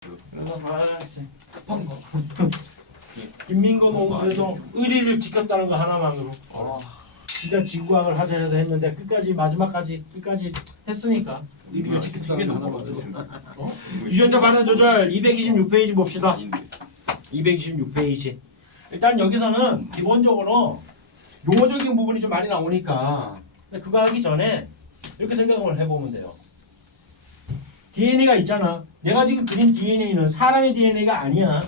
급한 거. 김민건 농구에서 의리를 지켰다는 거 하나만으로 진짜 지구과학을 하자 해서 했는데 끝까지 마지막까지 끝까지 했으니까 의리를 지켰다는 거 하나만으로. 유전자 반응 조절 226페이지 봅시다. 226페이지. 일단 여기서는 기본적으로 용어적인 부분이 좀 많이 나오니까 근데 그거 하기 전에 이렇게 생각을 해보면 돼요. DNA가 있잖아. 내가 지금 그린 DNA는 사람의 DNA가 아니야.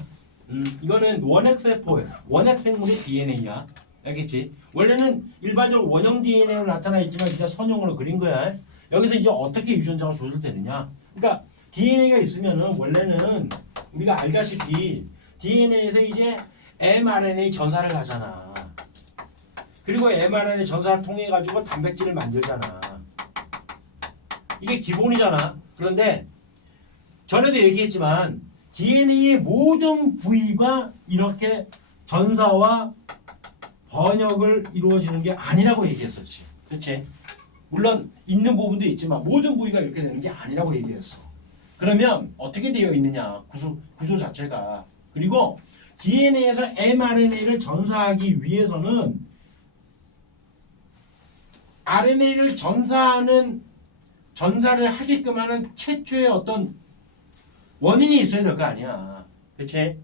이거는 원핵세포예요. 원핵생물의 DNA야. 알겠지? 원래는 일반적으로 원형 DNA로 나타나 있지만 그냥 선형으로 그린 거야. 여기서 이제 어떻게 유전자가 조절되느냐? 그러니까 DNA가 있으면은 원래는 우리가 알다시피 DNA에서 이제 mRNA 전사를 하잖아. 그리고 mRNA 전사를 통해 가지고 단백질을 만들잖아. 이게 기본이잖아. 그런데 전에도 얘기했지만 DNA의 모든 부위가 이렇게 전사와 번역을 이루어지는 게 아니라고 얘기했었지. 그렇지? 물론 있는 부분도 있지만 모든 부위가 이렇게 되는 게 아니라고 얘기했어. 그러면 어떻게 되어 있느냐? 구조 자체가. 그리고 DNA에서 mRNA를 전사하기 위해서는 RNA를 전사를 하게끔 하는 최초의 어떤 원인이 있어야 될 거 아니야. 그치?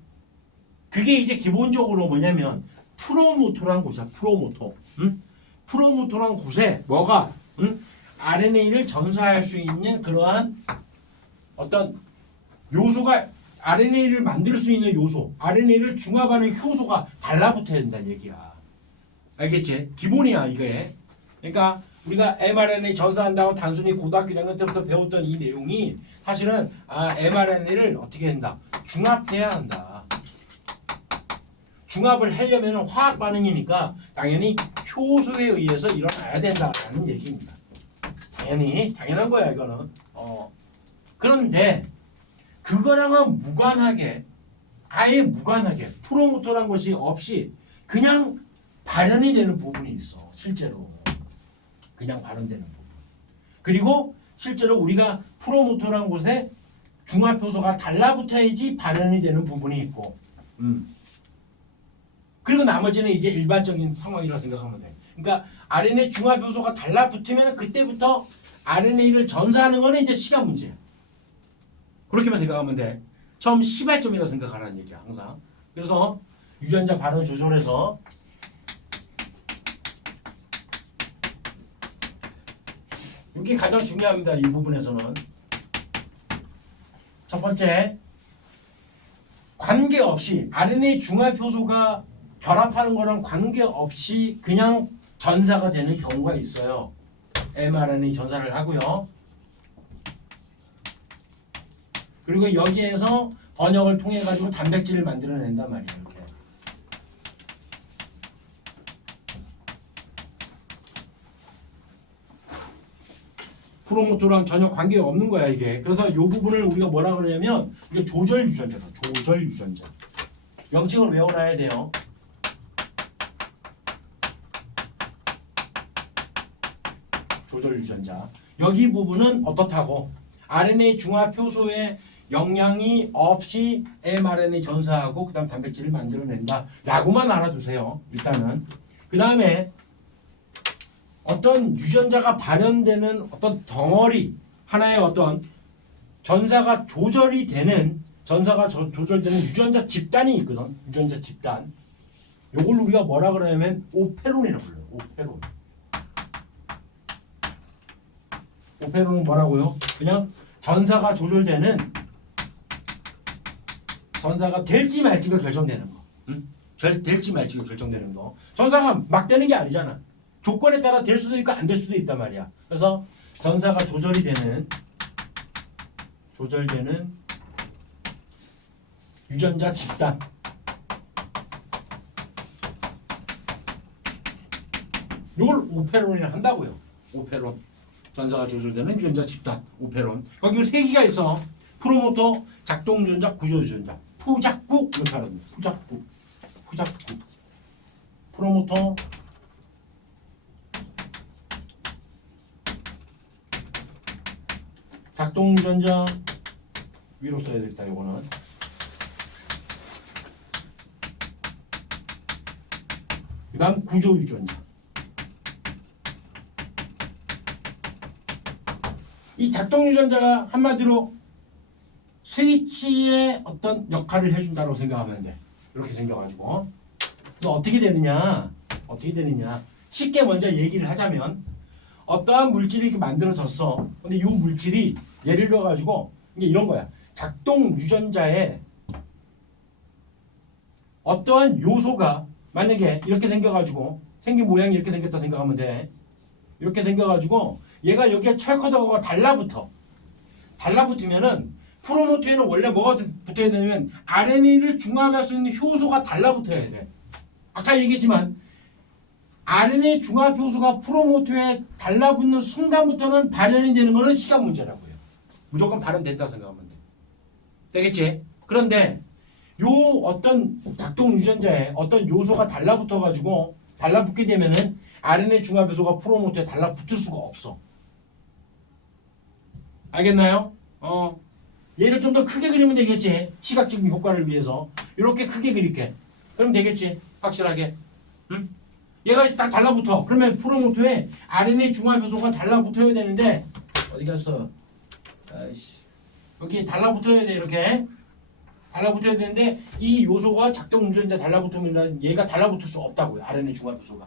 그게 이제 기본적으로 뭐냐면 프로모터라는 곳이야. 프로모터. 응? 프로모터라는 곳에 뭐가 RNA를 전사할 수 있는 그러한 어떤 요소가 RNA를 만들 수 있는 요소, RNA를 중합하는 효소가 달라붙어야 된다는 얘기야. 알겠지? 기본이야 이게. 그러니까 우리가 mRNA 전사한다고 단순히 고등학교 1학년 때부터 배웠던 이 내용이 사실은 mRNA를 어떻게 한다? 중합해야 한다. 중합을 하려면 화학 반응이니까 당연히 효소에 의해서 일어나야 된다라는 얘기입니다. 당연한 거야 이거는. 그런데 그거랑은 무관하게 아예 무관하게 프로모터란 것이 없이 그냥 발현이 되는 부분이 있어. 실제로 그냥 발현되는 부분. 그리고 실제로 우리가 프로모터란 곳에 중합효소가 달라붙어야지 발현이 되는 부분이 있고 그리고 나머지는 이제 일반적인 상황이라고 생각하면 돼. 그러니까 RNA 중합효소가 달라붙으면 그때부터 RNA를 전사하는 거는 이제 시간 문제야. 그렇게만 생각하면 돼. 처음 시발점이라고 생각하라는 얘기야 항상. 그래서 유전자 발현 조절에서 이게 가장 중요합니다. 이 부분에서는 첫 번째 관계없이 RNA 중합효소가 결합하는 거랑 관계없이 그냥 전사가 되는 경우가 있어요. mRNA 전사를 하고요. 그리고 여기에서 번역을 통해 가지고 단백질을 만들어낸단 말이에요. 이렇게. 프로모터랑 전혀 관계가 없는 거야 이게. 그래서 이 부분을 우리가 뭐라 그러냐면 이게 조절 유전자다. 조절 유전자. 명칭을 외워놔야 돼요. 조절 유전자. 여기 부분은 어떻다고? RNA 중합 효소에 영향이 없이 mRNA 전사하고 그다음 단백질을 만들어낸다. 라고만 알아두세요. 일단은. 그 다음에 어떤 유전자가 발현되는 어떤 덩어리 하나의 어떤 전사가 조절되는 유전자 집단이 있거든. 유전자 집단. 요걸 우리가 뭐라 그러냐면 오페론이라고 불러요. 오페론. 오페론은 뭐라고요? 그냥 전사가 될지 말지가 결정되는 거. 될지 말지가 결정되는 거. 전사가 막 되는 게 아니잖아. 조건에 따라 될 수도 있고 안 될 수도 있단 말이야. 그래서 전사가 조절되는 유전자 집단. 이걸 오페론이라 한다고요. 오페론. 전사가 조절되는 유전자 집단. 오페론. 거기 세 개가 있어. 프로모터, 작동 유전자, 구조 유전자. 푸작구 이렇게 하거든요. 푸작구. 프로모터, 작동 유전자, 위로 써야 되겠다. 요거는. 그 다음 구조 유전자. 이 작동 유전자가 한마디로 스위치의 어떤 역할을 해준다고 생각하면 돼. 이렇게 생겨가지고. 또 어떻게 되느냐? 어떻게 되느냐? 쉽게 먼저 얘기를 하자면 어떠한 물질이 이렇게 만들어졌어. 근데 이 물질이 예를 들어가지고 이게 이런 거야. 작동 유전자에 어떠한 요소가 만약에 이렇게 생겨가지고 생긴 모양이 이렇게 생겼다 생각하면 돼. 이렇게 생겨가지고 얘가 여기에 철커덕하고 달라붙으면은 프로모터에는 원래 뭐가 붙어야 되냐면 RNA를 중화할 수 있는 효소가 달라붙어야 돼. 아까 얘기했지만 RNA 중화 효소가 프로모터에 달라붙는 순간부터는 발현이 되는 거는 시간 문제라고요. 무조건 발현된다 생각하면 돼. 되겠지? 그런데 요 어떤 작동 유전자에 어떤 요소가 달라붙게 되면은 RNA 중화 효소가 프로모터에 달라붙을 수가 없어. 알겠나요? 얘를 좀 더 크게 그리면 되겠지. 시각적인 효과를 위해서 이렇게 크게 그릴게. 그럼 되겠지. 확실하게. 응? 얘가 딱 달라붙어. 그러면 프로모터에 RNA 중화 효소가 달라붙어야 되는데 어디 갔어? 아이씨. 여기 달라붙어야 돼. 이렇게 달라붙어야 되는데 이 요소가 작동 유전자 달라붙으면 얘가 달라붙을 수 없다고요. RNA 중화 효소가.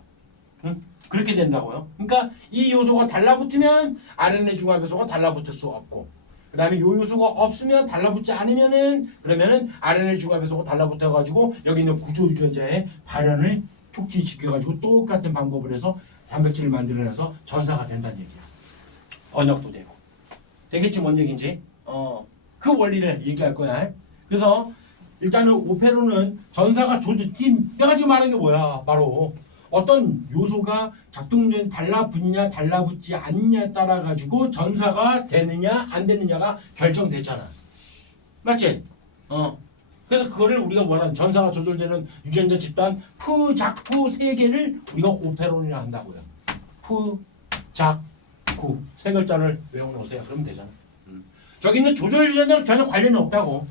응? 그렇게 된다고요. 그러니까 이 요소가 달라붙으면 RNA 중화 효소가 달라붙을 수 없고, 그 다음에 요 요소가 없으면 달라붙지 않으면은 그러면은 RNA 중화 효소가 달라붙어가지고 여기 있는 구조 유전자의 발현을 촉진시켜가지고 똑같은 방법을 해서 단백질을 만들어내서 전사가 된다는 얘기야. 언역도 되고. 되겠지 뭔 얘기인지. 그 원리를 얘기할 거야. 그래서 일단은 오페로는 전사가 내가 지금 말한 게 뭐야? 바로 어떤 요소가 작동전에 달라붙냐 달라붙지 않느냐에 따라 가지고 전사가 되느냐 안 되느냐가 결정되잖아. 맞지? 그래서 그거를 우리가 뭐라는 전사가 조절되는 유전자 집단 푸작구 세 개를 우리가 오페론이라 한다고요. 푸작구 세 글자를 외워놓으세요. 그러면 되잖아. 저기 있는 조절 유전자는 전혀 관련이 없다고.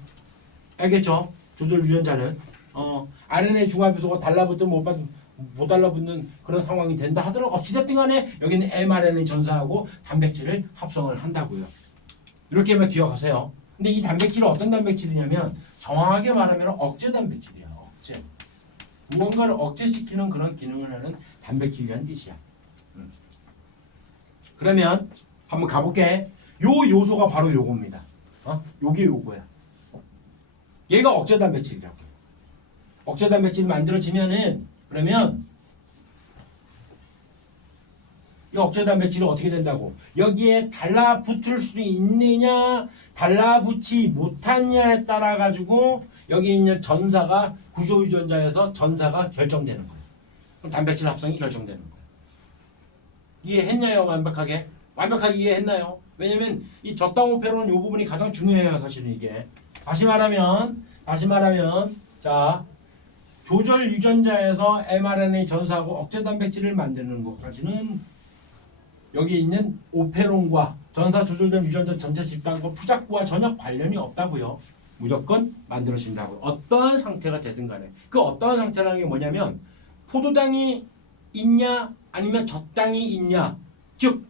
알겠죠? 조절 유전자는 RNA 중화 효소가 달라붙든 못 달라붙는 그런 상황이 된다 하더라도 어찌됐든 간에 여기는 mRNA 전사하고 단백질을 합성을 한다고요. 이렇게만 기억하세요. 근데 이 단백질은 어떤 단백질이냐면 정확하게 말하면 억제 단백질이야. 억제. 무언가를 억제시키는 그런 기능을 하는 단백질이라는 뜻이야. 그러면 한번 가볼게. 요 요소가 바로 요겁니다. 요게 요거야. 얘가 억제 단백질이라고. 억제 단백질이 만들어지면은 그러면 이 억제 단백질이 어떻게 된다고? 여기에 달라붙을 수 있느냐 달라붙지 못하느냐에 따라 가지고 여기 있는 전사가 구조 유전자에서 전사가 결정되는 거예요. 그럼 단백질 합성이 결정되는 거예요. 이해했나요? 완벽하게? 완벽하게 이해했나요? 왜냐면 이 적당 오페로는 이 부분이 가장 중요해요. 사실은 이게. 다시 말하면 자 조절 유전자에서 mRNA 전사하고 억제 단백질을 만드는 것까지는 여기 있는 오페론과 전사 조절된 유전자 전체 집단과 푸작구와 전혀 관련이 없다고요. 무조건 만들어진다고요. 어떠한 상태가 되든 간에. 그 어떠한 상태라는 게 뭐냐면 포도당이 있냐 아니면 젖당이 있냐. 즉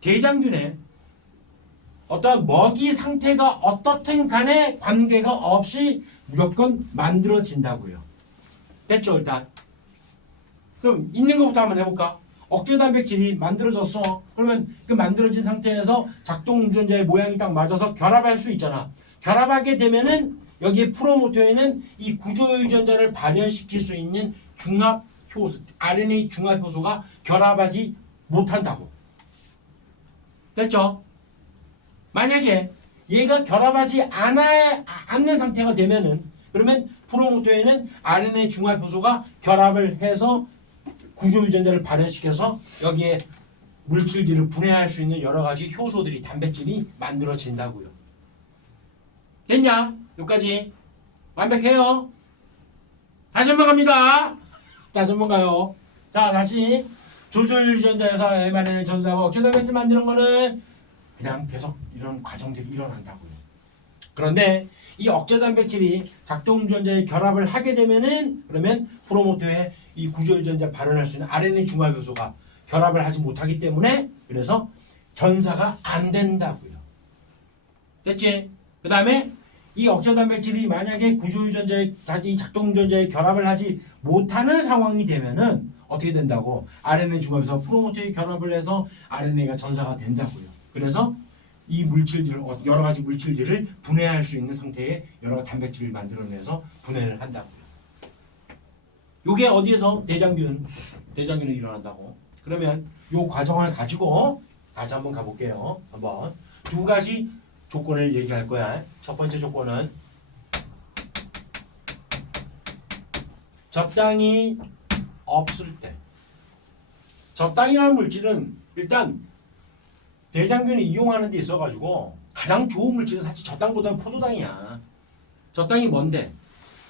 대장균에 어떠한 먹이 상태가 어떻든 간에 관계가 없이 무조건 만들어진다고요. 됐죠 일단. 그럼 있는 것부터 한번 해볼까? 억제 단백질이 만들어졌어. 그러면 그 만들어진 상태에서 작동 유전자의 모양이 딱 맞아서 결합할 수 있잖아. 결합하게 되면은 여기에 프로모터에는 이 구조 유전자를 발현시킬 수 있는 중합 효소, RNA 중합 효소가 결합하지 못한다고. 됐죠? 만약에 얘가 결합하지 않는 상태가 되면은 그러면 프로모터에는 RNA 중합 효소가 결합을 해서 구조 유전자를 발현시켜서 여기에 물질들을 분해할 수 있는 여러 가지 효소들이 단백질이 만들어진다고요. 됐냐? 여기까지 완벽해요. 다시 한번 갑니다. 다시 한번 가요. 자 다시 조절 유전자에서 mRNA 전사하고 억제 단백질 만드는 거는 그냥 계속 이런 과정들이 일어난다고요. 그런데 이 억제 단백질이 작동 유전자에 결합을 하게 되면은 그러면 프로모터에 이 구조 유전자 발현할 수 있는 RNA 중화 요소가 결합을 하지 못하기 때문에 그래서 전사가 안 된다고요. 됐지? 그 다음에 이 억제 단백질이 만약에 구조 유전자에 자기 작동 유전자에 결합을 하지 못하는 상황이 되면은 어떻게 된다고? RNA 중합에서 프로모터에 결합을 해서 RNA가 전사가 된다고요. 그래서 이 물질들을 여러 가지 물질들을 분해할 수 있는 상태의 여러 단백질을 만들어내서 분해를 한다고요. 요게 어디에서 대장균은 일어난다고. 그러면 요 과정을 가지고 다시 한번 가볼게요. 한번 두 가지 조건을 얘기할 거야. 첫 번째 조건은 적당히 없을 때. 적당이라는 물질은 일단 대장균이 이용하는 데 있어가지고 가장 좋은 물질은 사실 적당보다는 포도당이야. 적당이 뭔데?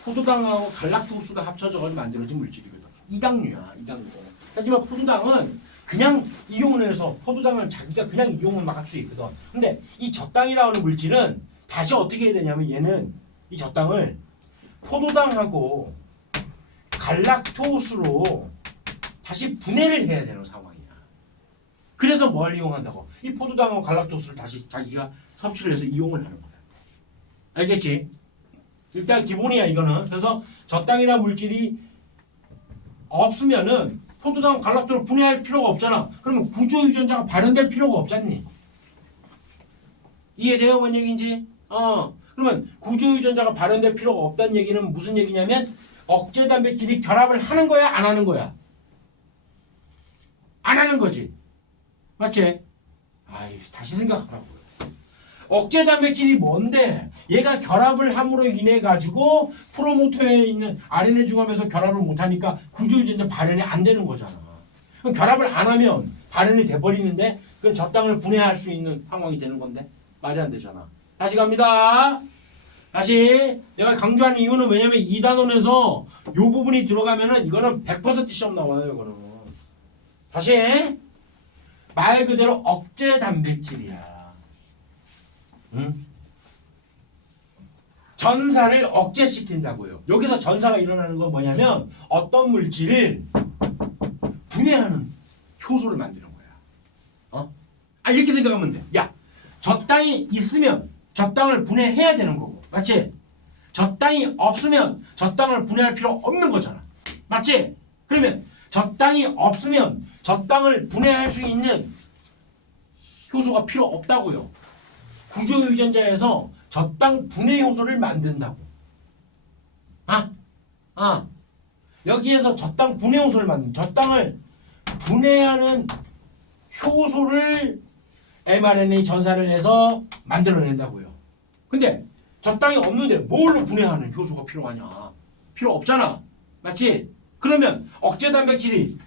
포도당하고 갈락토스가 합쳐져 만들어진 물질이거든. 이당류야, 이당류. 하지만 포도당은 그냥 이용을 해서 포도당을 자기가 그냥 이용을 막 할 수 있거든. 근데 이 적당이라고 하는 물질은 다시 어떻게 해야 되냐면 얘는 이 적당을 포도당하고 갈락토스로 다시 분해를 해야 되는 상황이야. 그래서 뭘 이용한다고? 이 포도당하고 갈락토스를 다시 자기가 섭취를 해서 이용을 하는 거야. 알겠지? 일단 기본이야 이거는. 그래서 적당이라는 물질이 없으면은 포도당 갈락토스를 분해할 필요가 없잖아. 그러면 구조 유전자가 발현될 필요가 없잖니. 이해돼요? 뭔 얘기인지? 그러면 구조 유전자가 발현될 필요가 없다는 얘기는 무슨 얘기냐면 억제 단백질이 결합을 하는 거야, 안 하는 거야? 안 하는 거지. 맞지? 아이, 다시 생각하라고. 억제 단백질이 뭔데? 얘가 결합을 함으로 인해 가지고 프로모터에 있는 RNA 중합에서 결합을 못하니까 구조 유전자 발현이 안 되는 거잖아. 그럼 결합을 안 하면 발현이 돼버리는데 그럼 적당을 분해할 수 있는 상황이 되는 건데 말이 안 되잖아. 다시 갑니다. 다시 내가 강조하는 이유는 왜냐면 이 단원에서 요 부분이 들어가면은 이거는 100% 시험 나와요. 이거는 다시 말 그대로 억제 단백질이야. 응? 전사를 억제시킨다고요. 여기서 전사가 일어나는 건 뭐냐면 어떤 물질을 분해하는 효소를 만드는 거야. 이렇게 생각하면 돼. 야, 적당히 있으면 적당을 분해해야 되는 거고, 맞지? 적당히 없으면 적당을 분해할 필요 없는 거잖아. 맞지? 그러면 적당히 없으면 적당을 분해할 수 있는 효소가 필요 없다고요. 구조 유전자에서 적당 분해 효소를 만든다고. 여기에서 적당 분해 효소를 적당을 분해하는 효소를 mRNA 전사를 해서 만들어낸다고요. 근데 적당히 없는데 뭘로 분해하는 효소가 필요하냐? 필요 없잖아. 맞지? 그러면 억제 단백질이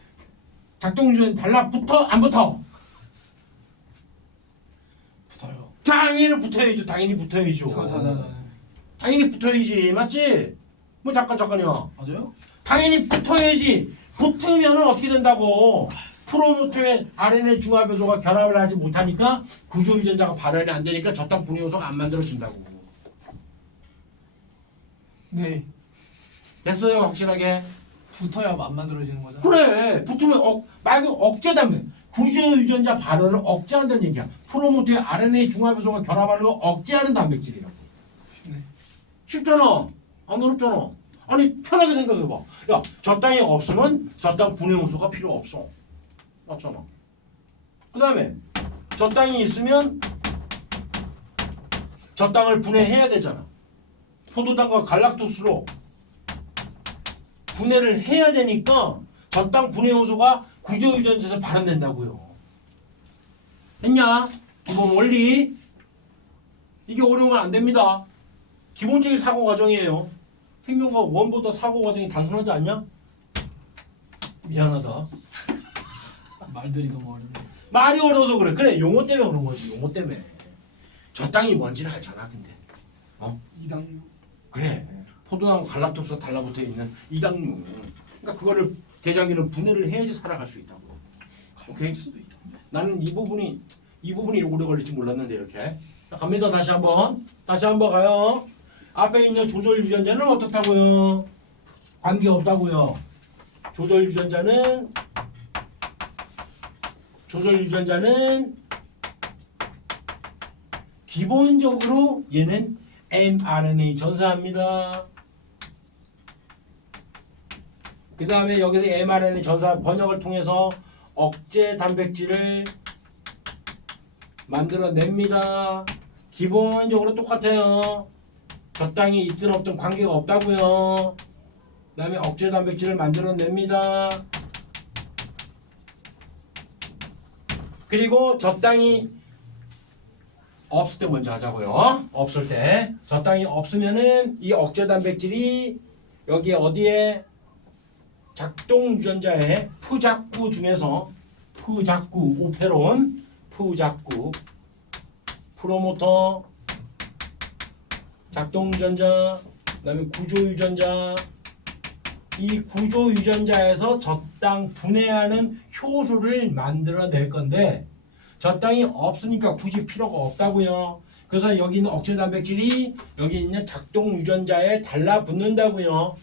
작동 유전에 달라붙어? 안 붙어? 붙어요. 당연히 붙어야죠. 당연히 붙어야죠. 당연히 붙어야지. 맞지? 뭐 잠깐이야. 맞아요? 당연히 붙어야지. 붙으면 어떻게 된다고? 프로모터의 RNA 중화 요소가 결합을 하지 못하니까 구조 유전자가 발현이 안 되니까 적당 분해 요소가 안 만들어진다고. 네. 됐어요? 확실하게? 붙어야 안 만들어지는 거잖아. 그래. 붙으면 말고 억제다면 구조 유전자 발현을 억제한다는 얘기야. 프로모터의 RNA 중화 요소가 결합하는 걸 억제하는 단백질이라고. 네. 쉽잖아. 안 어렵잖아. 아니 편하게 생각해봐. 야, 적당히 없으면 적당 분해 요소가 필요 없어. 맞잖아. 그 다음에 적당히 있으면 적당을 분해해야 되잖아. 포도당과 갈락토스로 분해를 해야 되니까 적당 분해 요소가 구조 유전자에서 발현된다고요. 됐냐? 기본 원리. 이게 어려우면 안 됩니다. 기본적인 사고 과정이에요. 생명과 원보다 사고 과정이 단순하지 않냐? 미안하다. 말들이 너무 어렵네. 말이 어려워서 그래. 그래, 용어 때문에 그런 거지. 용어 때문에. 적당히 뭔지는 알잖아. 근데 이당류. 그래. 포도당과 갈락토스가 달라붙어 있는 이당류. 그러니까 그거를 대장균은 분해를 해야지 살아갈 수 있다고. 오케이? 수도 있던데. 나는 이 부분이 오래 걸릴지 몰랐는데 이렇게. 자, 갑니다. 다시 한번 가요. 앞에 있는 조절 유전자는 어떻다고요? 관계 없다고요. 조절 유전자는 기본적으로 얘는 mRNA 전사합니다. 그 다음에 여기서 mRNA 전사 번역을 통해서 억제 단백질을 만들어냅니다. 기본적으로 똑같아요. 적당히 있든 없든 관계가 없다고요. 그 다음에 억제 단백질을 만들어냅니다. 그리고 적당히 없을 때 먼저 하자고요. 없을 때. 적당히 없으면은 이 억제 단백질이 여기 어디에 작동 유전자의 푸작구 중에서 오페론, 프로모터, 작동 유전자, 그다음에 구조 유전자, 이 구조 유전자에서 적당 분해하는 효소를 만들어낼 건데 적당히 없으니까 굳이 필요가 없다고요. 그래서 여기 있는 억제 단백질이 여기 있는 작동 유전자에 달라붙는다고요.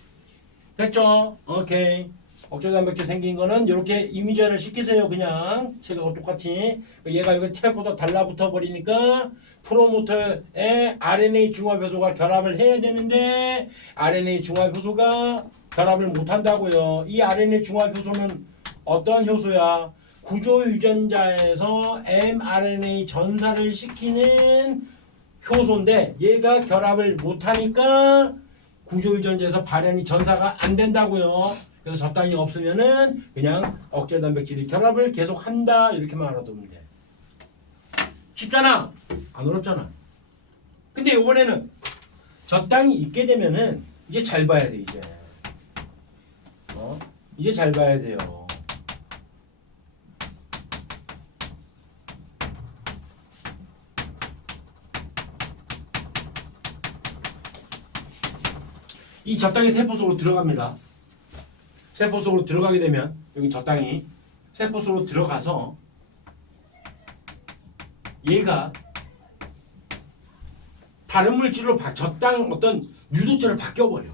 됐죠? 오케이. 억제 단백질 생긴 거는 이렇게 이미지화를 시키세요. 그냥 책하고 똑같이. 얘가 여기 텔보다 달라붙어 버리니까 프로모터에 RNA 중화 효소가 결합을 해야 되는데 RNA 중화 효소가 결합을 못 한다고요. 이 RNA 중화 효소는 어떤 효소야? 구조 유전자에서 mRNA 전사를 시키는 효소인데 얘가 결합을 못 하니까 구조 유전자에서 발현이 전사가 안 된다고요. 그래서 적당히 없으면은 그냥 억제 단백질이 결합을 계속 한다 이렇게만 알아두면 돼. 쉽잖아. 안 어렵잖아. 근데 이번에는 적당히 있게 되면은 이제 잘 봐야 돼 이제. 이제 잘 봐야 돼요. 이 적당히 세포 속으로 들어갑니다. 세포 속으로 들어가게 되면 여기 적당히 세포 속으로 들어가서 얘가 다른 물질로 적당 어떤 유도체를 바뀌어버려.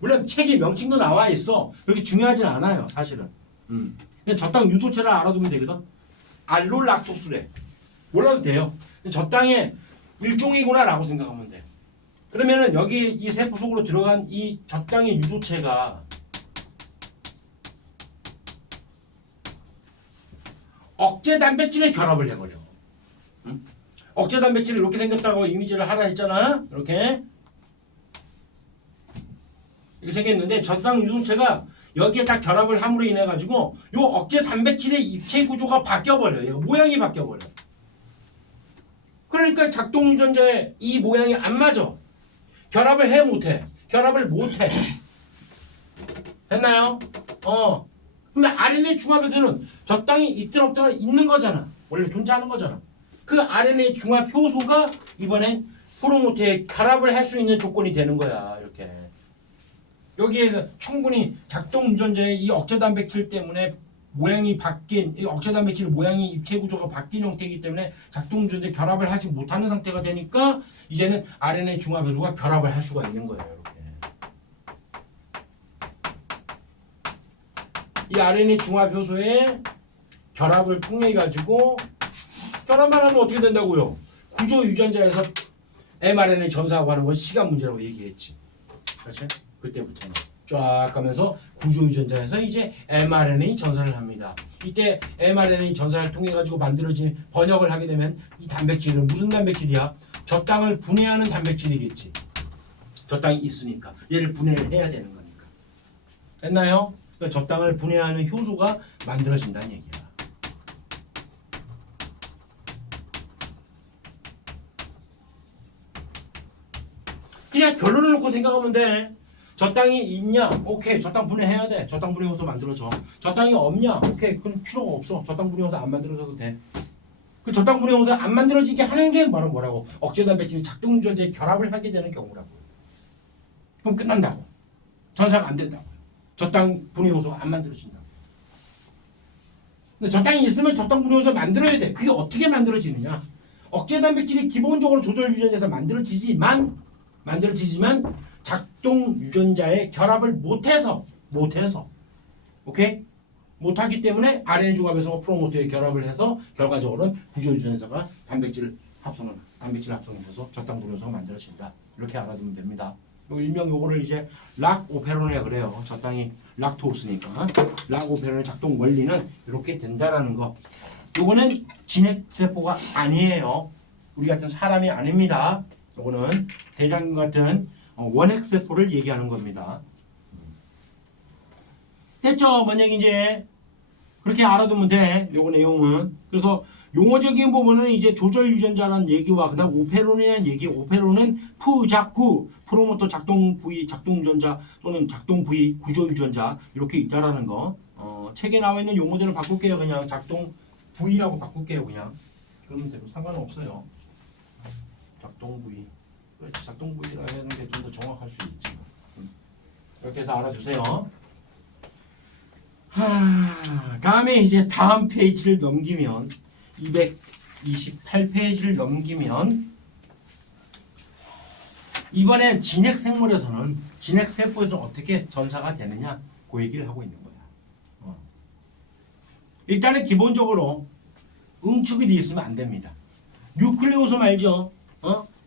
물론 책에 명칭도 나와 있어. 그렇게 중요하진 않아요, 사실은. 그냥 적당 유도체를 알아두면 되거든. 알롤락토스래. 몰라도 돼요. 적당의 일종이구나라고 생각하면 돼. 그러면은 여기 이 세포 속으로 들어간 이 적당의 유도체가 억제 단백질에 결합을 해버려. 억제 단백질이 이렇게 생겼다고 이미지를 하라 했잖아. 이렇게 생겼는데 적당 유도체가 여기에 다 결합을 함으로 인해 가지고 요 억제 단백질의 입체 구조가 바뀌어버려요. 모양이 바뀌어버려. 그러니까 작동 유전자의 이 모양이 안 맞아. 결합을 해 못해. 결합을 못해. 됐나요? 근데 RNA 중합에서는 적당히 있든 없든 있는 거잖아. 원래 존재하는 거잖아. 그 RNA 중합 효소가 이번엔 프로모터에 결합을 할 수 있는 조건이 되는 거야. 이렇게. 여기에 충분히 작동 유전자의 이 억제 단백질 때문에 모양이 바뀐 이 억제 단백질 모양이 입체 구조가 바뀐 형태이기 때문에 작동 유전자 결합을 하지 못하는 상태가 되니까 이제는 RNA 중합 효소가 결합을 할 수가 있는 거예요. 이렇게. 이 RNA 중합 효소의 결합을 통해 가지고 결합만 하면 어떻게 된다고요? 구조 유전자에서 mRNA 전사하고 하는 건 시간 문제라고 얘기했지. 그렇지? 그때부터는 쫙 가면서 구조 유전자에서 이제 mRNA 전사를 합니다. 이때 mRNA 전사를 통해 가지고 만들어진 번역을 하게 되면 이 단백질은 무슨 단백질이야? 적당을 분해하는 단백질이겠지. 적당히 있으니까 얘를 분해를 해야 되는 거니까. 됐나요? 그러니까 적당을 분해하는 효소가 만들어진다는 얘기야. 그냥 결론을 놓고 생각하면 돼. 적당히 있냐? 오케이. 적당 분해해야 돼. 적당 분해 효소 만들어줘. 적당히 없냐? 오케이. 그럼 필요가 없어. 적당 분해 효소 안 만들어줘도 돼. 그 적당 분해 효소 안 만들어지게 하는 게 바로 뭐라고? 억제 단백질이 작동 유전자에 결합을 하게 되는 경우라고. 그럼 끝난다고. 전사가 안 된다고. 적당 분해 효소가 안 만들어진다고. 근데 적당히 있으면 적당 분해 효소 만들어야 돼. 그게 어떻게 만들어지느냐? 억제 단백질이 기본적으로 조절 유전자에서 만들어지지만 작동 유전자의 결합을 못해서 오케이? 못하기 때문에 RNA 중합에서 프로모터의 결합을 해서 결과적으로는 구조 유전자가 단백질 합성해서 저당 분효소가 만들어진다. 이렇게 알아두면 됩니다. 일명 요거를 이제 락오페론이라 그래요. 저당이 락토스니까 락오페론의 작동 원리는 이렇게 된다라는 거. 요거는 진핵세포가 아니에요. 우리 같은 사람이 아닙니다. 요거는 대장 같은 원핵세포를 얘기하는 겁니다. 됐죠? 뭔 얘기인지 그렇게 알아두면 돼. 요거 내용은. 그래서 용어적인 부분은 이제 조절 유전자라는 얘기와 그다음 오페론이라는 얘기. 오페론은 푸작구, 프로모터 작동 부위, 작동 유전자 또는 작동 부위, 구조 유전자 이렇게 있다라는 거. 책에 나와 있는 용어들을 바꿀게요. 그냥 작동 부위라고 바꿀게요. 그냥. 그러면 되고 상관은 없어요. 작동 부위. 그렇지. 작동 부위라는 게 좀 더 정확할 수 있지. 이렇게 해서 알아주세요. 다음에 이제 다음 페이지를 넘기면 228페이지를 넘기면 이번엔 진핵생물에서는 진핵세포에서 어떻게 전사가 되느냐 그 얘기를 하고 있는 거야. 일단은 기본적으로 응축이 되어 있으면 안 됩니다. 뉴클레오솜 알죠?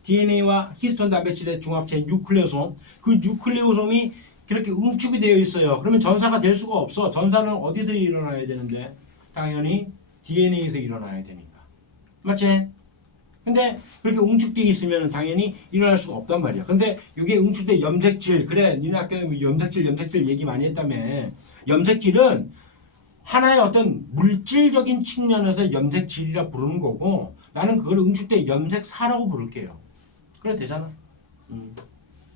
DNA와 히스톤 단백질의 중합체인 뉴클레오솜. 그 뉴클레오솜이 그렇게 응축이 되어 있어요. 그러면 전사가 될 수가 없어. 전사는 어디서 일어나야 되는데? 당연히 DNA에서 일어나야 되니까. 맞지? 근데 그렇게 응축되어 있으면 당연히 일어날 수가 없단 말이야. 근데 이게 응축된 염색질, 그래, 니네 학교에 염색질 얘기 많이 했다며. 염색질은 하나의 어떤 물질적인 측면에서 염색질이라 부르는 거고, 나는 그걸 응축된 염색사라고 부를게요. 그래, 되잖아.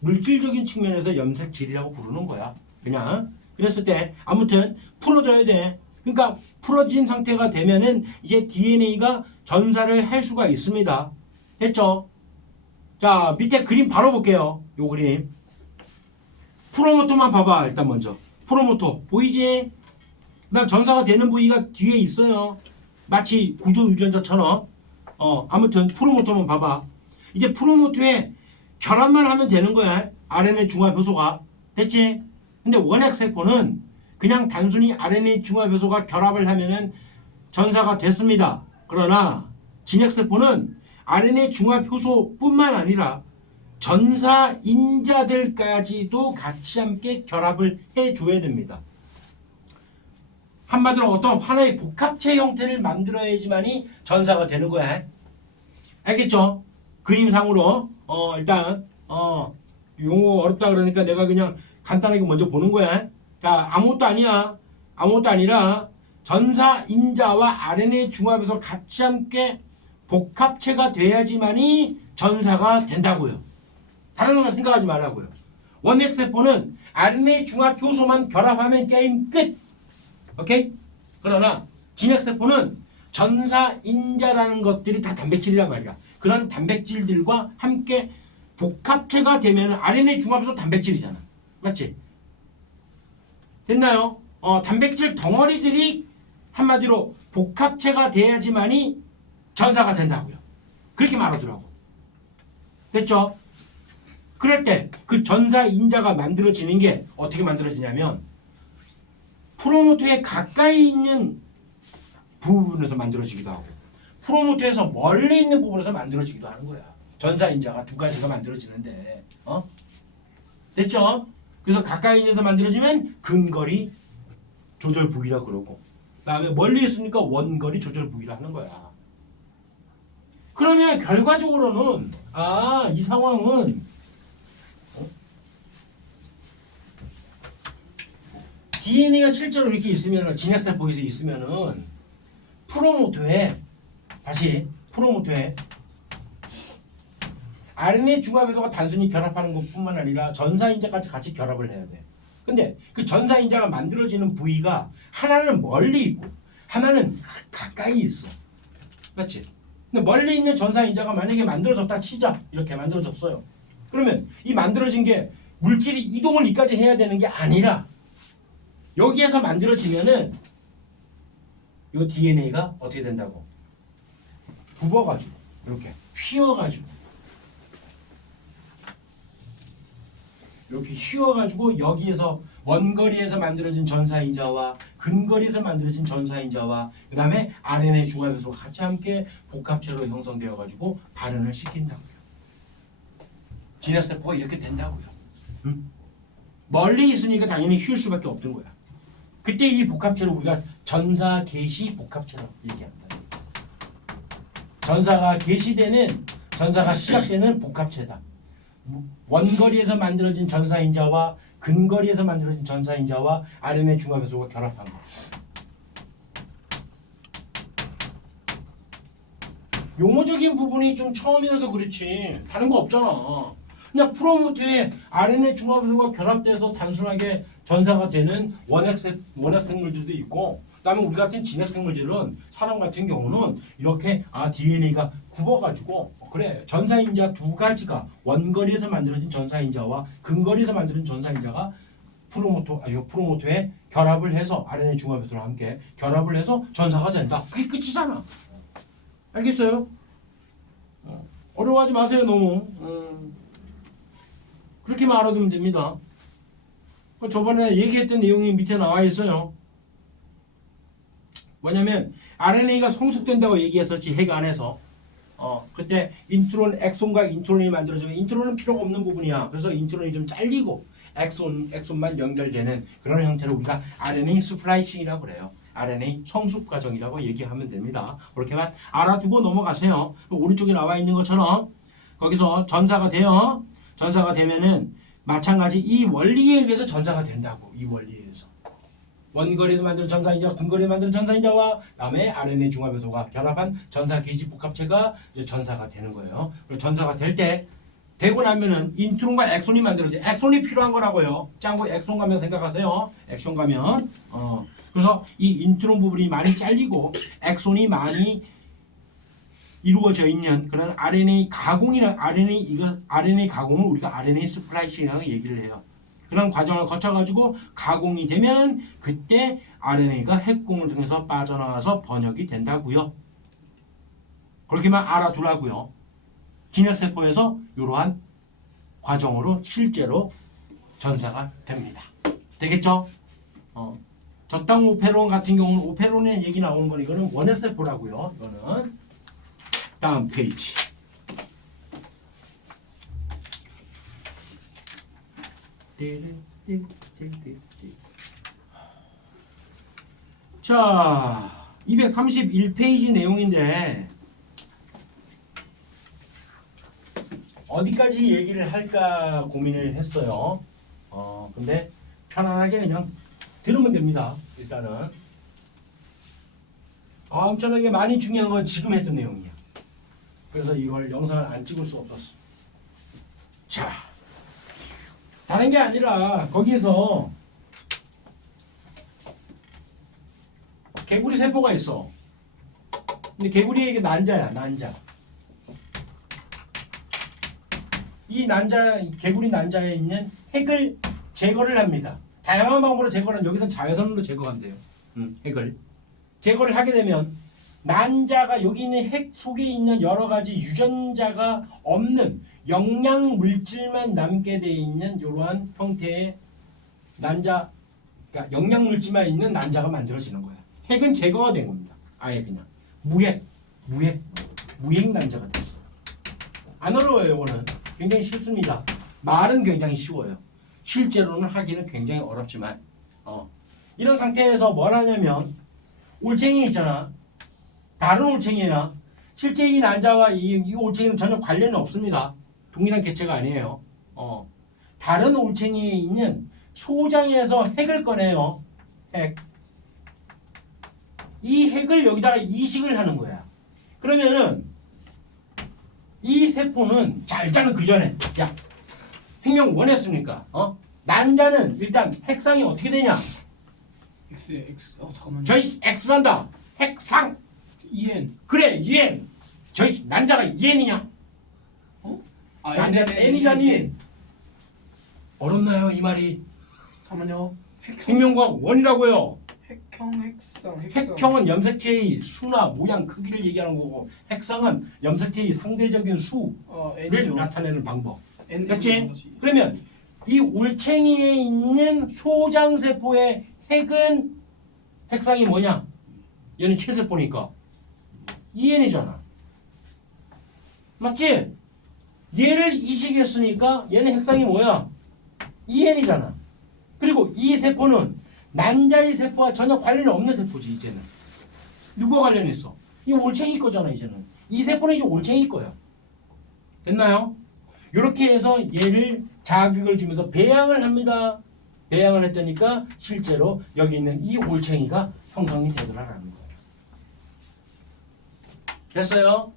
물질적인 측면에서 염색질이라고 부르는 거야. 그냥. 그랬을 때 아무튼 풀어져야 돼. 그러니까 풀어진 상태가 되면은 이제 DNA가 전사를 할 수가 있습니다. 됐죠? 자, 밑에 그림 바로 볼게요. 요 그림. 프로모터만 봐봐. 일단 먼저. 프로모터. 보이지? 그다음 전사가 되는 부위가 뒤에 있어요. 마치 구조 유전자처럼. 아무튼 프로모터만 봐봐. 이제 프로모터에 결합만 하면 되는 거야. RNA 중합 효소가. 됐지? 근데 원핵세포는 그냥 단순히 RNA 중합 효소가 결합을 하면은 전사가 됐습니다. 그러나 진핵세포는 RNA 중합 효소뿐만 아니라 전사 인자들까지도 같이 함께 결합을 해줘야 됩니다. 한마디로 어떤 하나의 복합체 형태를 만들어야지만이 전사가 되는 거야. 알겠죠? 그림상으로 일단 용어 어렵다 그러니까 내가 그냥 간단하게 먼저 보는 거야. 자, 아무것도 아니야. 아무것도 아니라 전사 인자와 RNA 중합에서 같이 함께 복합체가 돼야지만이 전사가 된다고요. 다른 건 생각하지 말라고요. 원핵세포는 RNA 중합 효소만 결합하면 게임 끝. 오케이? 그러나 진핵세포는 전사 인자라는 것들이 다 단백질이란 말이야. 그런 단백질들과 함께 복합체가 되면 RNA 중합에서 단백질이잖아. 맞지? 됐나요? 단백질 덩어리들이 한마디로 복합체가 돼야지만이 전사가 된다고요. 그렇게 말하더라고. 됐죠? 그럴 때 그 전사 인자가 만들어지는 게 어떻게 만들어지냐면 프로모터에 가까이 있는 부분에서 만들어지기도 하고 프로모터에서 멀리 있는 부분에서 만들어지기도 하는 거야. 전사 인자가 두 가지가 만들어지는데 됐죠? 그래서 가까이 있는 데서 만들어지면 근거리 조절 부위라 그러고 그다음에 멀리 있으니까 원거리 조절 부위라 하는 거야. 그러면 결과적으로는 이 상황은 DNA가 실제로 이렇게 있으면 진핵세포에서 있으면은 프로모터에 RNA 중합에서가 단순히 결합하는 것뿐만 아니라 전사인자까지 같이 결합을 해야 돼. 근데 그 전사인자가 만들어지는 부위가 하나는 멀리 있고 하나는 가까이 있어. 맞지? 근데 멀리 있는 전사인자가 만약에 만들어졌다 치자. 이렇게 만들어졌어요. 그러면 이 만들어진 게 물질이 이동을 이까지 해야 되는 게 아니라 여기에서 만들어지면은 이 DNA가 어떻게 된다고? 굽어가지고 이렇게 휘어가지고 이렇게 휘어가지고 여기에서 원거리에서 만들어진 전사인자와 근거리에서 만들어진 전사인자와 그 다음에 RNA 중화효소가 같이 함께 복합체로 형성되어 가지고 발현을 시킨다고요. 진화세포가 이렇게 된다고요. 응? 멀리 있으니까 당연히 휘을 수밖에 없는 거야. 그때 이 복합체를 우리가 전사 개시 복합체라고 얘기합니다. 전사가 개시되는 전사가 시작되는 복합체다. 원거리에서 만들어진 전사인자와 근거리에서 만들어진 전사인자와 RNA 중화효소가 결합한 거. 용어적인 부분이 좀 처음이라서 그렇지 다른 거 없잖아. 그냥 프로모트에 RNA 중화효소가 결합돼서 단순하게 전사가 되는 원핵 생물들도 있고, 그다음에 우리 같은 진핵 생물들은 사람 같은 경우는 이렇게 DNA가 굽어가지고 그래 전사인자 두 가지가 원거리에서 만들어진 전사인자와 근거리에서 만들어진 전사인자가 프로모터에 결합을 해서 RNA 중화효소랑 함께 결합을 해서 전사가 된다. 그게 끝이잖아. 알겠어요? 어려워하지 마세요 너무. 그렇게만 알아두면 됩니다. 저번에 얘기했던 내용이 밑에 나와 있어요. 뭐냐면 RNA가 성숙된다고 얘기했었지 핵 안에서. 그때 인트론, 엑손과 인트론이 만들어지면 인트론은 필요가 없는 부분이야. 그래서 인트론이 좀 잘리고 엑손만 연결되는 그런 형태로 우리가 RNA 스플라이싱이라고 그래요. RNA 성숙 과정이라고 얘기하면 됩니다. 그렇게만 알아두고 넘어가세요. 오른쪽에 나와 있는 것처럼 거기서 전사가 돼요. 전사가 되면은 마찬가지 이 원리에 의해서 전사가 된다고. 이 원리에 의해서 원거리에서 만든 전사인자, 근거리에 만든 전사인자와 그다음에 RNA 중화효소가 결합한 전사 개시 복합체가 이제 전사가 되는 거예요. 그리고 전사가 될 때 되고 나면은 인트론과 엑손이 만들어져. 엑손이 필요한 거라고요. 짱구 엑손 가면 생각하세요. 엑손 가면 그래서 이 인트론 부분이 많이 잘리고 엑손이 많이 이루어져 있는 그런 RNA 가공이나 RNA 가공을 우리가 RNA 스플라이싱이라고 얘기를 해요. 그런 과정을 거쳐가지고 가공이 되면 그때 RNA가 핵공을 통해서 빠져나가서 번역이 된다고요. 그렇게만 알아두라고요. 진핵세포에서 이러한 과정으로 실제로 전사가 됩니다. 되겠죠? 저땅 오페론 같은 경우는 오페론의 얘기 나오는 건 이거는 원핵세포라고요. 이거는 다음 페이지. 자, 231페이지 내용인데 어디까지 얘기를 할까 고민을 했어요. 근데 편안하게 그냥 들으면 됩니다. 일단은 엄청나게 많이 중요한 건 지금 했던 내용이야. 그래서 이걸 영상을 안 찍을 수 없었어. 자, 다른 게 아니라 거기에서 개구리 세포가 있어. 근데 개구리의 이게 난자야, 난자. 이 난자, 개구리 난자에 있는 핵을 제거를 합니다. 다양한 방법으로 제거를 하는, 여기서 자외선으로 제거한대요. 핵을 제거를 하게 되면 난자가 여기 있는 핵 속에 있는 여러 가지 유전자가 없는 영양 물질만 남게 돼 있는 이러한 형태의 난자, 그러니까 영양 물질만 있는 난자가 만들어지는 거야. 핵은 제거가 된 겁니다. 아예 그냥 무핵 난자가 됐어. 안 어려워요. 이거는 굉장히 쉽습니다. 말은 굉장히 쉬워요. 실제로는 하기는 굉장히 어렵지만 이런 상태에서 뭘 하냐면 올챙이 있잖아. 다른 올챙이야. 실제 이 난자와 이 올챙이는 전혀 관련이 없습니다. 동일한 개체가 아니에요. 다른 올챙이에 있는 소장에서 핵을 꺼내요. 핵. 이 핵을 여기다가 이식을 하는 거야. 그러면은 이 세포는 자 일단은 그 전에 생명 원했습니까? 난자는 일단 핵상이 어떻게 되냐? X 잠깐만요. 저희 X란다. 핵상. EN. 그래 EN. 저희 난자가 EN이냐? 난자는 N이잖니. 어렵나요 이 말이? 잠깐만요. 생명과학 원이라고요. 핵형은 염색체의 수나 모양, 크기를 얘기하는 거고 핵성은 염색체의 상대적인 수를 N이죠. 나타내는 방법. N 됐지? 그러면 이 올챙이에 있는 소장세포의 핵은 핵상이 뭐냐? 얘는 체세포니까 EN이잖아. 맞지? 얘를 이식했으니까 얘는 핵상이 뭐야? EN이잖아. 그리고 이 세포는 난자의 세포와 전혀 관련이 없는 세포지 이제는. 누구와 관련이 있어? 이 올챙이 거잖아 이제는. 이 세포는 이제 올챙이 거야. 됐나요? 이렇게 해서 얘를 자극을 주면서 배양을 합니다. 배양을 했다니까 실제로 여기 있는 이 올챙이가 형성이 되더라라는 거예요. 됐어요?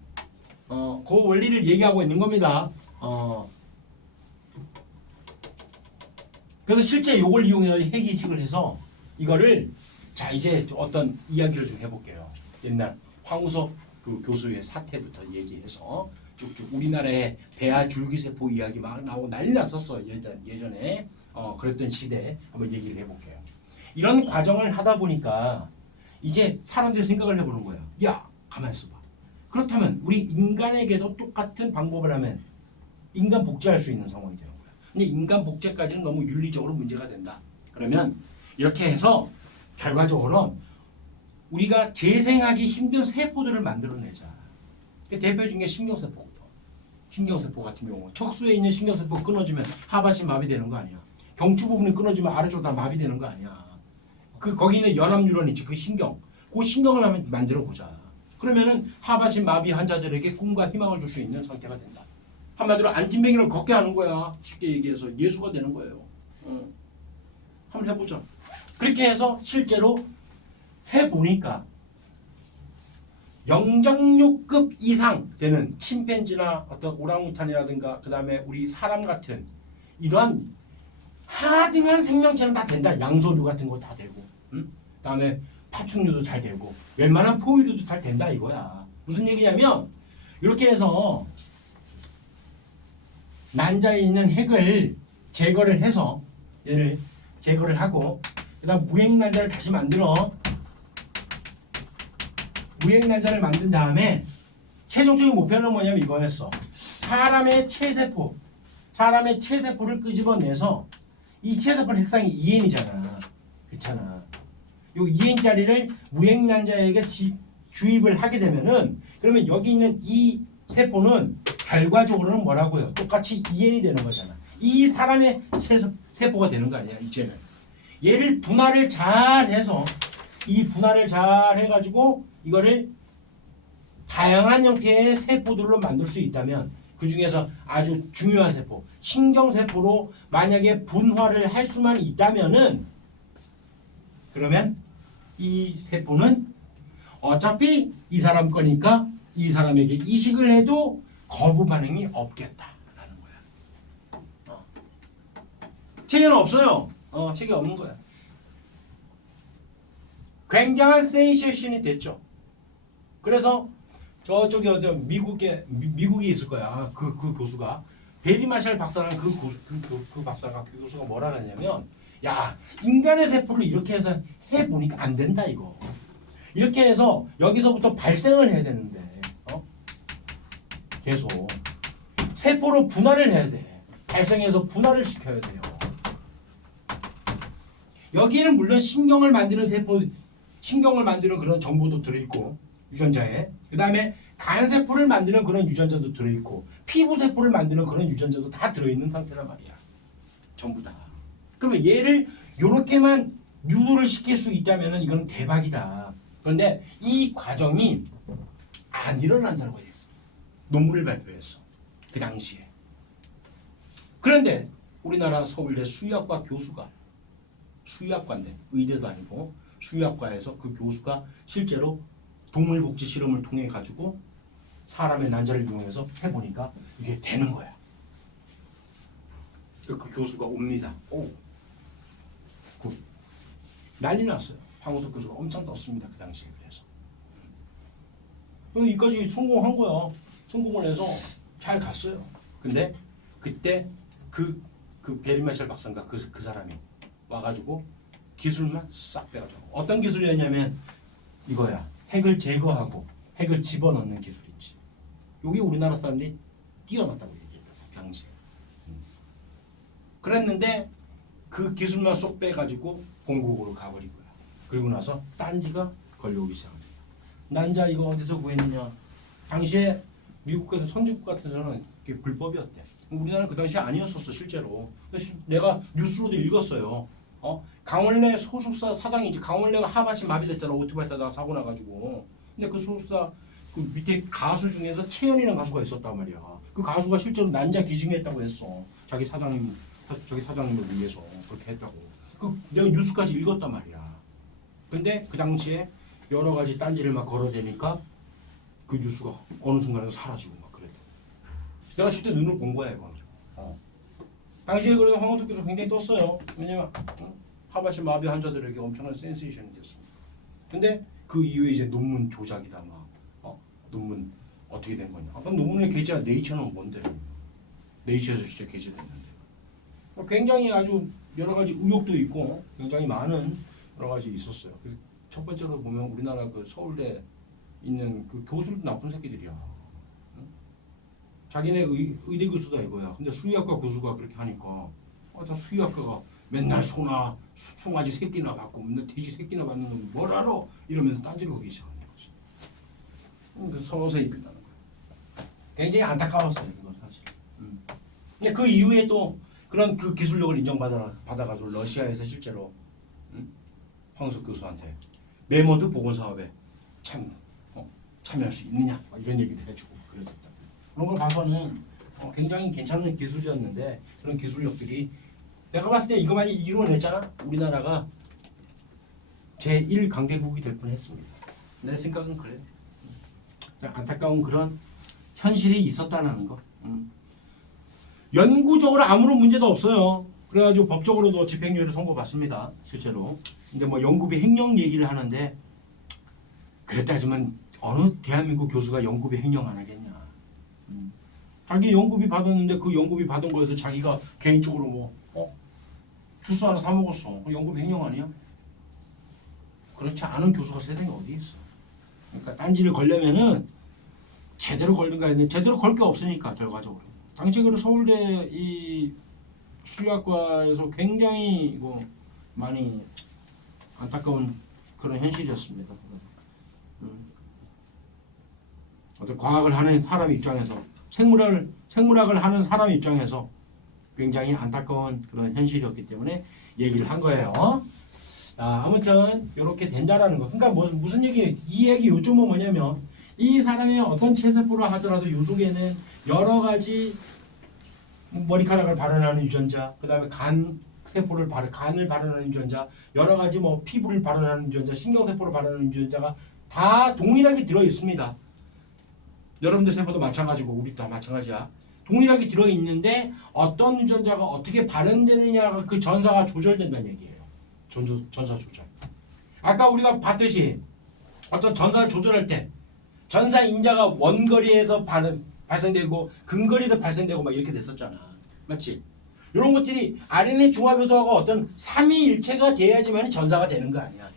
그 원리를 얘기하고 있는 겁니다. 그래서 실제 이걸 이용해서 핵이식을 해서 이거를 자 이제 어떤 이야기를 좀 해볼게요. 옛날 황우석 그 교수의 사태부터 얘기해서 쭉쭉 우리나라의 배아 줄기세포 이야기 막 나오고 난리 났었어 예전에 그랬던 시대에 한번 얘기를 해볼게요. 이런 과정을 하다 보니까 이제 사람들이 생각을 해보는 거예요. 야 가만 있어봐. 그렇다면 우리 인간에게도 똑같은 방법을 하면 인간 복제할 수 있는 상황이 되는 거야. 근데 인간 복제까지는 너무 윤리적으로 문제가 된다. 그러면 이렇게 해서 결과적으로 우리가 재생하기 힘든 세포들을 만들어내자. 대표적인 게 신경세포거든. 신경세포 같은 경우 척수에 있는 신경세포 끊어지면 하반신 마비되는 거 아니야. 경추 부분이 끊어지면 아래쪽 다 마비되는 거 아니야. 거기 있는 연합뉴런 있지. 그 신경을 한번 만들어 보자. 그러면은 하반신 마비 환자들에게 꿈과 희망을 줄 수 있는 상태가 된다. 한마디로 안진뱅이를 걷게 하는 거야. 쉽게 얘기해서 예수가 되는 거예요. 한번 해보자. 그렇게 해서 실제로 해보니까 영장류급 이상 되는 침팬지나 어떤 오랑우탄이라든가 그 다음에 우리 사람 같은 이러한 하등한 생명체는 다 된다. 양서류 같은 거 다 되고 그다음에 파충류도 잘 되고 웬만한 포유류도 잘 된다 이거야. 무슨 얘기냐면 이렇게 해서 난자에 있는 핵을 제거를 해서 얘를 제거를 하고 그다음 무핵난자를 다시 만들어. 무핵난자를 만든 다음에 최종적인 목표는 뭐냐면 이거였어. 사람의 체세포를 끄집어내서 이 체세포는 핵상이 2N이잖아. 그렇잖아. 요 2N짜리를 무핵난자에게 주입을 하게 되면은 그러면 여기 있는 이 세포는 결과적으로는 뭐라고요? 똑같이 2N이 되는 거잖아. 이 사람의 세포가 되는 거 아니야 이제는. 얘를 분할을 잘 해서 이 분할을 잘 해가지고 이거를 다양한 형태의 세포들로 만들 수 있다면 그 중에서 아주 중요한 세포, 신경세포로 만약에 분화를 할 수만 있다면은 그러면 이 세포는 어차피 이 사람 거니까 이 사람에게 이식을 해도 거부 반응이 없겠다라는 거야. 체계는 없어요. 체계 없는 거야. 굉장한 센세이션이 됐죠. 그래서 저쪽에 미국이 있을 거야. 그 교수가 베리 마샬 박사라는 그 박사가 그 교수가 뭐라 그랬냐면 야 인간의 세포를 이렇게 해서 해 보니까 안 된다 이거. 이렇게 해서 여기서부터 발생을 해야 되는데 계속 세포로 분할을 해야 돼. 발생해서 분할을 시켜야 돼요. 여기는 물론 신경을 만드는 그런 정보도 들어있고 유전자에 그 다음에 간세포를 만드는 그런 유전자도 들어있고 피부세포를 만드는 그런 유전자도 다 들어있는 상태란 말이야. 전부 다. 그러면 얘를 요렇게만 유도를 시킬 수 있다면 이건 대박이다. 그런데 이 과정이 안 일어난다고 했어. 논문을 발표했어. 그 당시에. 그런데 우리나라 서울대 수의학과 교수가 수의학과인데 의대도 아니고 수의학과에서 그 교수가 실제로 동물복지 실험을 통해 가지고 사람의 난자를 이용해서 해보니까 이게 되는 거야. 그 교수가 옵니다. 오, 굿. 난리 났어요. 황우석 교수가 엄청 떴습니다. 그 당시에. 그래서 여기까지 성공한 거야. 성공을 해서 잘 갔어요. 근데 그때 그 베리 마샬 박사인가 그 사람이 와가지고 기술만 싹 빼가지고 어떤 기술이었냐면 이거야. 핵을 제거하고 핵을 집어넣는 기술 있지. 여기 우리나라 사람들이 뛰어났다고 얘기했다. 당시에. 그랬는데 그 기술만 쏙 빼가지고 공국으로 가버린 거야. 그리고 나서 딴지가 걸려오기 시작합니다. 난자 이거 어디서 구했느냐? 당시에 미국에서 선진국 같아서는 그게 불법이었대. 우리나라는 그 당시에 아니었었어 실제로. 내가 뉴스로도 읽었어요. 강원래 소속사 사장이지. 강원래가 하반신 마비됐잖아. 오토바이 타다가 사고 나가지고. 근데 그 소속사 그 밑에 가수 중에서 채연이라는 가수가 있었단 말이야. 그 가수가 실제로 난자 기증했다고 했어. 자기 사장님을 위해서 그렇게 했다고. 그 내가 뉴스까지 읽었단 말이야. 근데 그 당시에 여러 가지 딴지를 막 걸어대니까 그 뉴스가 어느 순간에 사라지고 막 그랬다. 내가 실제 눈을 본 거야 이거. 당시에 그래도 황우석께서 굉장히 떴어요. 왜냐면 하반신 마비 환자들에게 엄청난 센세이션이 됐습니다. 근데 그 이후에 이제 논문 조작이다 막 논문 어떻게 된 거냐. 그럼 논문의 게재가 네이처는 뭔데? 네이처에서 실제 게재됐는데. 굉장히 아주 여러 가지 의혹도 있고 굉장히 많은 여러 가지 있었어요. 첫 번째로 보면 우리나라 그 서울대 있는 그 교수들도 나쁜 새끼들이야. 자기네 의대 교수다 이거야. 근데 수의학과 교수가 그렇게 하니까 다 수의학과가 맨날 송아지 새끼나 받고 맨날 돼지 새끼나 받는 놈이 뭘 알아? 이러면서 딴지를 거기 시작하는 거지. 그 서서히 끝나는 거야. 굉장히 안타까웠어요 이건 사실. 근데 그 이후에 또 그런 그 기술력을 인정받아가지고 러시아에서 실제로 황우석 교수한테 메모드 복원 사업에 참여할 수 있느냐 이런 얘기도 해주고 그랬었다. 그런 걸 봐서는 굉장히 괜찮은 기술이었는데 그런 기술력들이 내가 봤을 때 이거만 이루어냈잖아. 우리나라가 제1강대국이 될 뻔했습니다. 내 생각은 그래. 안타까운 그런 현실이 있었다는 거. 연구적으로 아무런 문제도 없어요. 그래가지고 법적으로도 집행유예를 선고받습니다. 실제로. 근데 뭐 연구비 횡령 얘기를 하는데 그래 따지면 어느 대한민국 교수가 연구비 횡령 안 하겠냐. 자기 연구비 받았는데 그 연구비 받은 거에서 자기가 개인적으로 뭐 주스 하나 사 먹었어. 연구비 횡령 아니야? 그렇지 않은 교수가 세상에 어디 있어. 그러니까 딴지를 걸려면은 제대로 걸린가 했는데 제대로 걸 게 없으니까 결과적으로. 당시 그 서울대 이 수리학과에서 굉장히 이거 많이 안타까운 그런 현실이었습니다. 어떤 과학을 하는 사람 입장에서 생물학을 하는 사람 입장에서 굉장히 안타까운 그런 현실이었기 때문에 얘기를 한 거예요. 아무튼 이렇게 된다라는 거. 그러니까 무슨 얘기? 이 얘기 요점은 뭐냐면 이 사람이 어떤 체세포를 하더라도 요쪽에는 여러 가지 머리카락을 발현하는 유전자, 그다음에 간을 발현하는 유전자, 여러 가지 뭐 피부를 발현하는 유전자, 신경세포를 발현하는 유전자가 다 동일하게 들어 있습니다. 여러분들 세포도 마찬가지고 우리도 다 마찬가지야. 동일하게 들어 있는데 어떤 유전자가 어떻게 발현되느냐가 그 전사가 조절된다는 얘기예요. 전사 조절. 아까 우리가 봤듯이 어떤 전사를 조절할 때 전사 인자가 원거리에서 발생되고 근거리에서 발생되고 막 이렇게 됐었잖아. 맞지? 이런 것들이 RNA 중화효소가 어떤 삼위일체가 돼야지만 전사가 되는 거 아니야.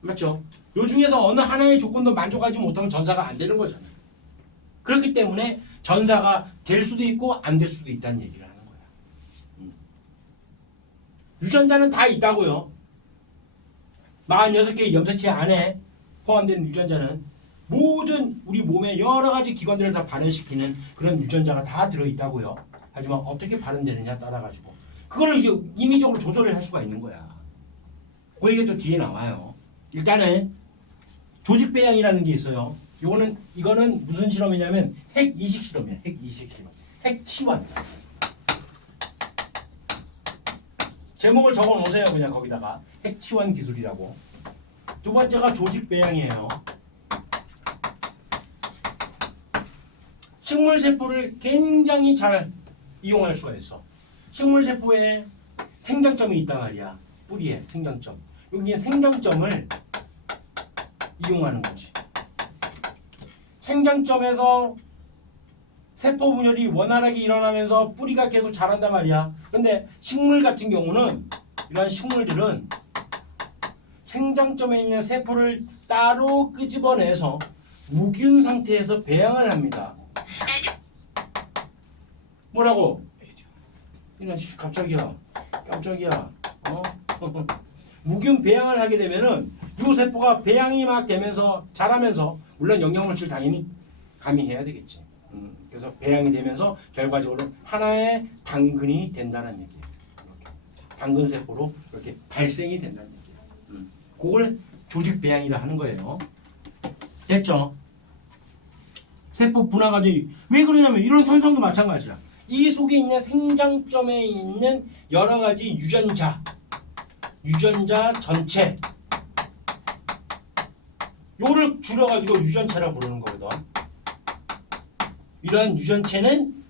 맞죠? 요 중에서 어느 하나의 조건도 만족하지 못하면 전사가 안 되는 거잖아. 그렇기 때문에 전사가 될 수도 있고 안 될 수도 있다는 얘기를 하는 거야. 유전자는 다 있다고요. 46개의 염색체 안에 포함된 유전자는 모든 우리 몸의 여러 가지 기관들을 다 발현시키는 그런 유전자가 다 들어있다고요. 하지만 어떻게 발현되느냐 따라가지고 그걸 인위적으로 조절을 할 수가 있는 거야. 그 얘기가 또 뒤에 나와요. 일단은 조직배양이라는 게 있어요. 이거는 무슨 실험이냐면 핵 이식 실험이에요. 핵 이식 실험. 핵 치환. 제목을 적어 놓으세요. 그냥 거기다가 핵 치환 기술이라고. 두 번째가 조직배양이에요. 식물세포를 굉장히 잘 이용할 수가 있어. 식물세포에 생장점이 있단 말이야. 뿌리에 생장점. 여기에 생장점을 이용하는 거지. 생장점에서 세포 분열이 원활하게 일어나면서 뿌리가 계속 자란단 말이야. 근데 식물 같은 경우는 이러한 식물들은 생장점에 있는 세포를 따로 끄집어내서 무균 상태에서 배양을 합니다. 뭐라고? 이런 갑자기야. 깜짝이야. 무균 배양을 하게 되면은 이 세포가 배양이 막 되면서 자라면서 물론 영양물질 당연히 가미해야 되겠지. 그래서 배양이 되면서 결과적으로 하나의 당근이 된다는 얘기예요. 이렇게. 당근 세포로 이렇게 발생이 된다는 얘기예요. 그걸 조직 배양이라 하는 거예요. 됐죠? 세포 분화 과정이 왜 그러냐면 이런 현상도 마찬가지야. 이 속에 있는 생장점에 있는 여러 가지 유전자 전체 요를 줄여가지고 유전체라고 부르는 거거든. 이러한 유전체는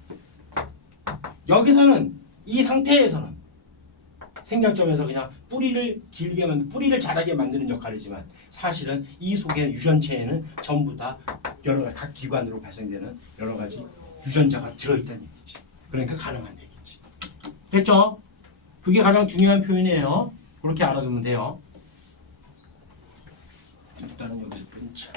여기서는 이 상태에서는 생장점에서 그냥 뿌리를 길게 만든 뿌리를 자라게 만드는 역할이지만 사실은 이 속에 유전체에는 전부 다 여러 가지 각 기관으로 발생되는 여러 가지 유전자가 들어있다는 얘기지. 그러니까 가능한 얘기지. 됐죠? 그게 가장 중요한 표현이에요. 그렇게 알아두면 돼요. 일단은 여기서 끊자.